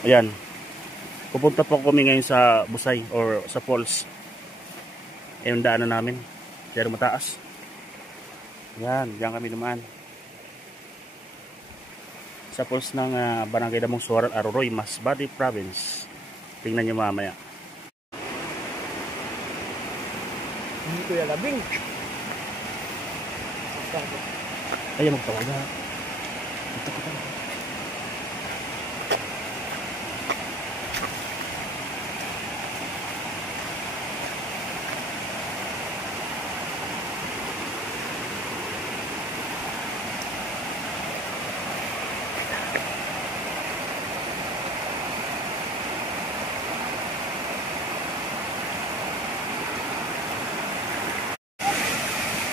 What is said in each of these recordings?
Ayan. Pupunta po kami ngayon sa Busay or sa falls. Ayun daanan namin. Pero mataas. Ayan, diyan kami dumaan. Sa falls ng Barangay Damong Soran, Aroroy, Masbate Province. Tingnan nyo mamaya. Hindi ko yalabing. Ayan, magtawag na. Ito ko talaga.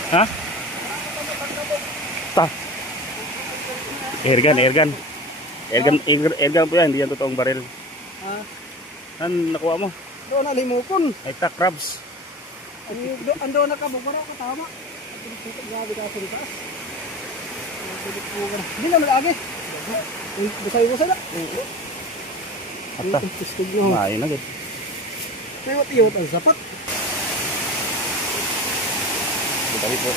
Ha? Ta. Airgun. Airgun po yan, hindi yan totoong baril. Ha? Saan nakuha mo? Doon na limukon. Ay, crabs. Ando na ka, bukara ka tama. Grabe ka sa litas. Hindi na malagi. Busay-busay na. Ata. Main agad. Iwat-iwat ang sapat. Dali po.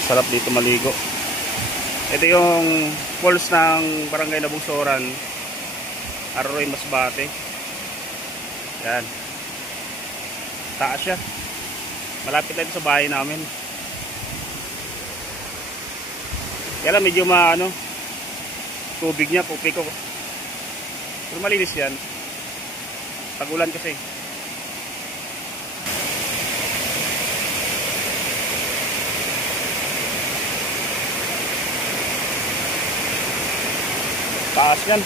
Masarap dito maligo. Ito yung falls ng Barangay Damong Soran, Aroroy, Masbate. Yan. Taas siya. Malapit na ito sa bahay namin. Kaya lang medyo tubig niya, pupi ko. Pero malinis yan. Tag-ulan kasi. Taas yan.